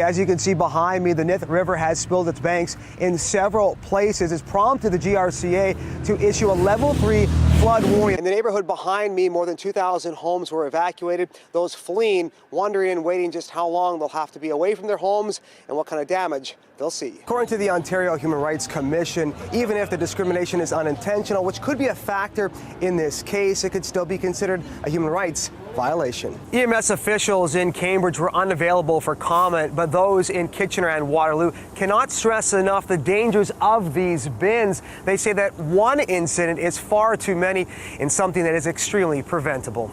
As you can see behind me, the Nith River has spilled its banks in several places. It's prompted the GRCA to issue a level 3 flood warning. In the neighborhood behind me, more than 2,000 homes were evacuated. Those fleeing, wondering and waiting just how long they'll have to be away from their homes and what kind of damage they'll see. According to the Ontario Human Rights Commission, even if the discrimination is unintentional, which could be a factor in this case, it could still be considered a human rights violation. EMS officials in Cambridge were unavailable for comment, but those in Kitchener and Waterloo cannot stress enough the dangers of these bins. They say that one incident is far too many in something that is extremely preventable.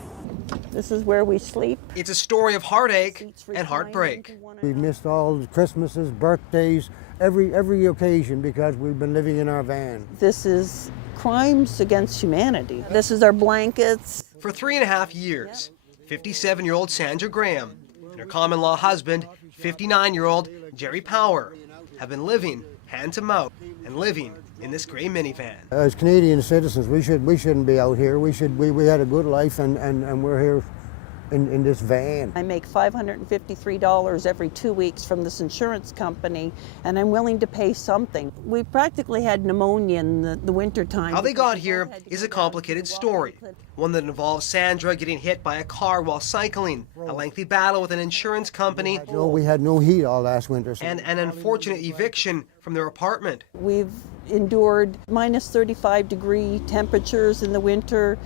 This is where we sleep. It's a story of heartache and heartbreak. We've missed all the Christmases, birthdays, every occasion because we've been living in our van. This is crimes against humanity. This is our blankets. For 3.5 years, 57-year-old Sandra Graham and her common-law husband, 59-year-old Jerry Power, have been living hand to mouth and living in this gray minivan. As Canadian citizens, we shouldn't be out here. We had a good life and we're here in this van. I make $553 every 2 weeks from this insurance company, and I'm willing to pay something. We practically had pneumonia in the winter time. How they got here is a complicated story. One that involves Sandra getting hit by a car while cycling, a lengthy battle with an insurance company, We had no heat all last winter. and an unfortunate eviction from their apartment. We've endured minus 35-degree temperatures in the winter,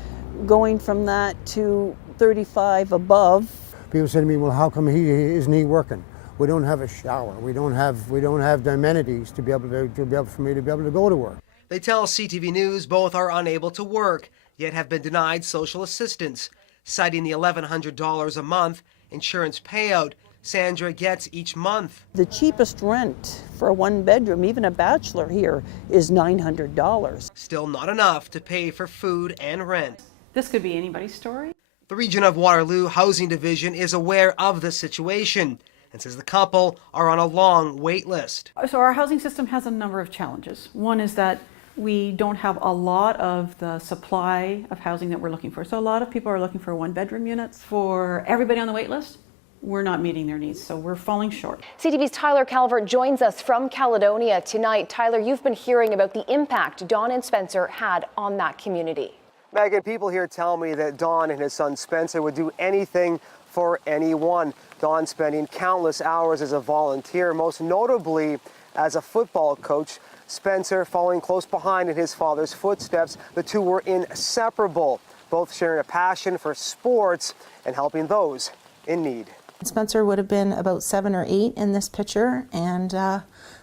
going from that to 35 above. People say to me, well, how come isn't he working? We don't have a shower. We don't have the amenities to be able for me to be able to go to work. They tell CTV News both are unable to work, yet have been denied social assistance, citing the $1,100 a month insurance payout Sandra gets each month. The cheapest rent for a one-bedroom, even a bachelor here, is $900. Still not enough to pay for food and rent. This could be anybody's story. The Region of Waterloo Housing Division is aware of the situation and says the couple are on a long wait list. So our housing system has a number of challenges. One is that we don't have a lot of the supply of housing that we're looking for. So a lot of people are looking for one-bedroom units. For everybody on the wait list, we're not meeting their needs, so we're falling short. CTV's Tyler Calver joins us from Caledonia tonight. Tyler, you've been hearing about the impact Don and Spencer had on that community. Megan, people here tell me that Don and his son Spencer would do anything for anyone. Don spending countless hours as a volunteer, most notably as a football coach. Spencer following close behind in his father's footsteps. The two were inseparable, both sharing a passion for sports and helping those in need. Spencer would have been about 7 or 8 in this picture, and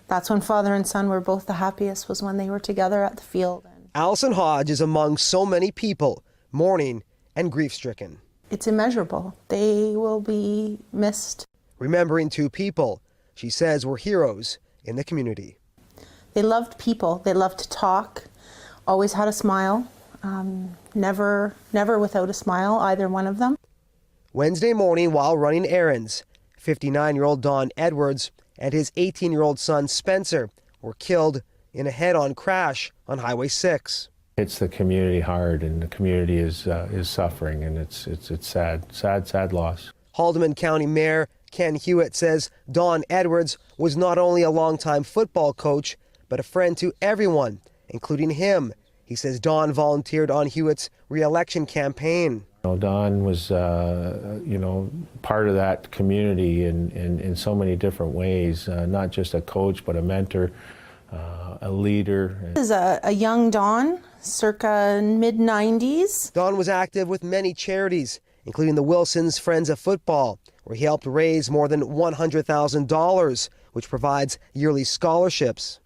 that's when father and son were both the happiest, was when they were together at the field. Allison Hodge is among so many people mourning and grief-stricken. It's immeasurable. They will be missed. Remembering two people she says were heroes in the community. They loved people. They loved to talk, always had a smile, never without a smile, either one of them. Wednesday morning while running errands, 59-year-old Don Edwards and his 18-year-old son Spencer were killed in a head-on crash on Highway 6. It's the community hard, and the community is suffering, and it's sad loss. Haldeman County Mayor Ken Hewitt says Don Edwards was not only a longtime football coach, but a friend to everyone, including him. He says Don volunteered on Hewitt's re-election campaign. Don was, part of that community in so many different ways, not just a coach, but a mentor, a leader. This is a young Don, circa mid-90s. Don was active with many charities, including the Wilsons Friends of Football, where he helped raise more than $100,000, which provides yearly scholarships.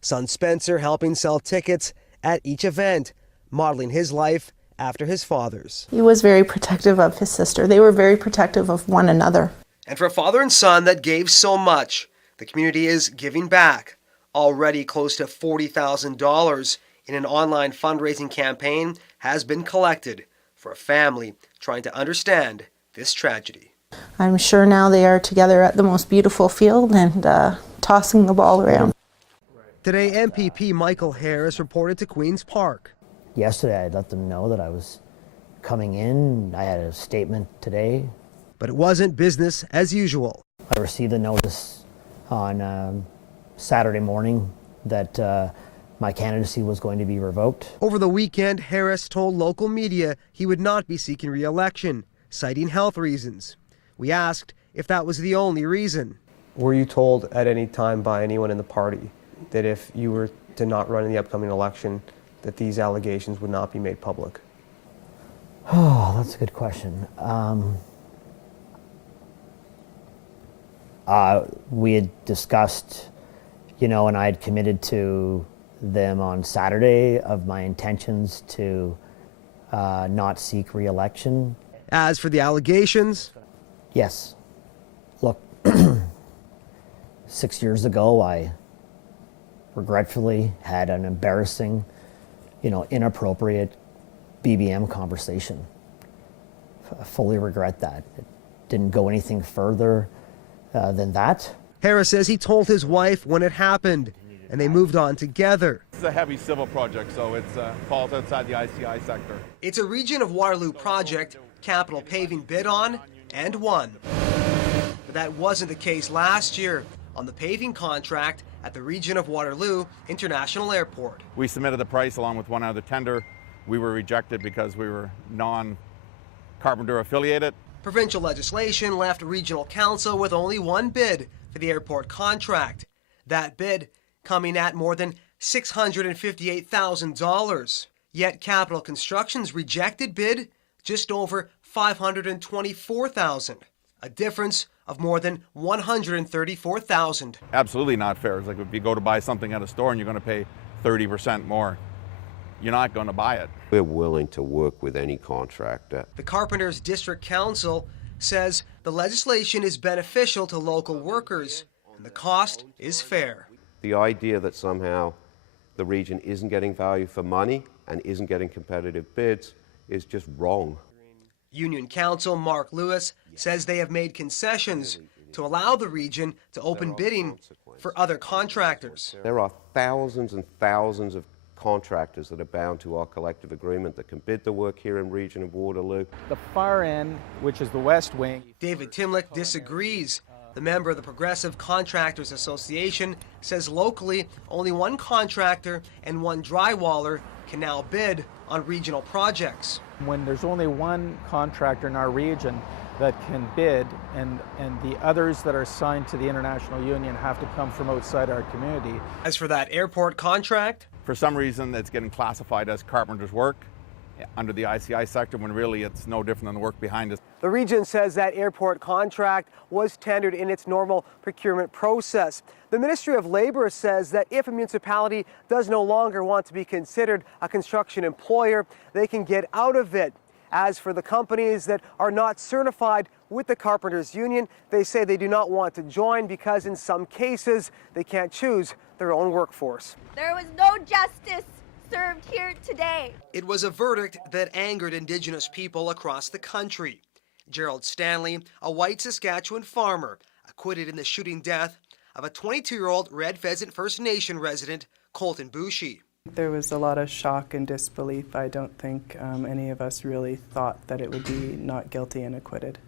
Son Spencer helping sell tickets at each event, modeling his life after his father's. He was very protective of his sister. They were very protective of one another. And for a father and son that gave so much, the community is giving back. Already close to $40,000 in an online fundraising campaign has been collected for a family trying to understand this tragedy. I'm sure now they are together at the most beautiful field and tossing the ball around. Today, MPP Michael Harris reported to Queen's Park. Yesterday, I let them know that I was coming in. I had a statement today. But it wasn't business as usual. I received a notice on Saturday morning that my candidacy was going to be revoked. Over the weekend, Harris told local media he would not be seeking re-election, citing health reasons. We asked if that was the only reason. Were you told at any time by anyone in the party that if you were to not run in the upcoming election, that these allegations would not be made public? Oh, that's a good question. We had discussed, and I had committed to them on Saturday of my intentions to not seek re-election. As for the allegations, yes. Look, 6 years ago, I regretfully had an embarrassing, inappropriate BBM conversation. I fully regret that. It didn't go anything further than that. Harris says he told his wife when it happened, and they moved on together. It's a heavy civil project, so it falls outside the ICI sector. It's a region of Waterloo project Capital Paving bid on and won. But that wasn't the case last year on the paving contract at the region of Waterloo International Airport. We submitted the price along with one other tender. We were rejected because we were non-Carpenter affiliated. Provincial legislation left regional council with only one bid for the airport contract. That bid coming at more than $658,000. Yet Capital Construction's rejected bid just over $524,000, a difference of more than $134,000. Absolutely not fair. It's like if you go to buy something at a store and you're going to pay 30% more, you're not going to buy it. We're willing to work with any contractor. The Carpenters District Council says the legislation is beneficial to local workers and the cost is fair. The idea that somehow the region isn't getting value for money and isn't getting competitive bids is just wrong. Union Counsel Mark Lewis says they have made concessions to allow the region to open bidding for other contractors. There are thousands and thousands of contractors that are bound to our collective agreement that can bid the work here in region of Waterloo. The far end, which is the west wing. David Timlick disagrees. The member of the Progressive Contractors Association says locally only one contractor and one drywaller can now bid on regional projects. When there's only one contractor in our region that can bid and the others that are signed to the International Union have to come from outside our community. As for that airport contract, For some reason, it's getting classified as carpenter's work under the ICI sector when really it's no different than the work behind us. the region says that airport contract was tendered in its normal procurement process. The Ministry of Labor says that if a municipality does no longer want to be considered a construction employer, they can get out of it. As for the companies that are not certified with the Carpenters Union, they say they do not want to join because in some cases they can't choose their own workforce. There was no justice served here today. It was a verdict that angered Indigenous people across the country. Gerald Stanley, a white Saskatchewan farmer, acquitted in the shooting death of a 22-year-old Red Pheasant First Nation resident, Colton Boushie. There was a lot of shock and disbelief. I don't think any of us really thought that it would be not guilty and acquitted.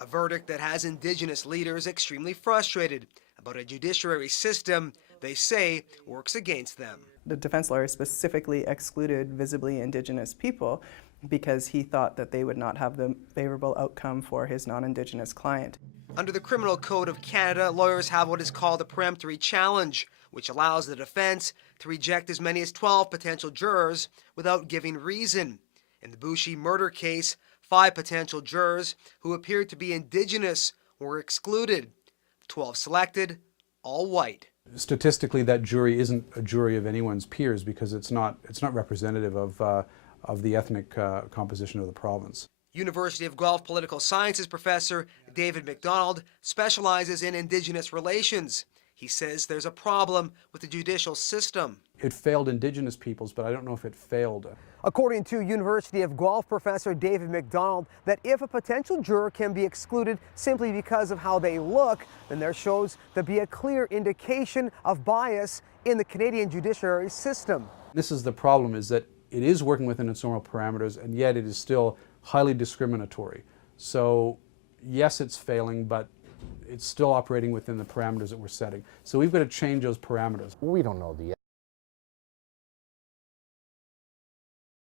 A verdict that has Indigenous leaders extremely frustrated about a judiciary system they say works against them. The defense lawyer specifically excluded visibly Indigenous people because he thought that they would not have the favorable outcome for his non-Indigenous client. Under the Criminal Code of Canada, lawyers have what is called a peremptory challenge, which allows the defense to reject as many as 12 potential jurors without giving reason. In the Boushie murder case, 5 potential jurors who appeared to be Indigenous were excluded. 12 selected, all white. Statistically, that jury isn't a jury of anyone's peers because it's not representative of the ethnic composition of the province. University of Guelph political sciences professor David McDonald specializes in Indigenous relations. He says there's a problem with the judicial system. It failed Indigenous peoples, but I don't know if it failed. According to University of Guelph professor David McDonald, that if a potential juror can be excluded simply because of how they look, then there shows to be a clear indication of bias in the Canadian judiciary system. This is the problem, is that it is working within its normal parameters, and yet it is still highly discriminatory. So yes, it's failing, but it's still operating within the parameters that we're setting. So we've got to change those parameters. We don't know the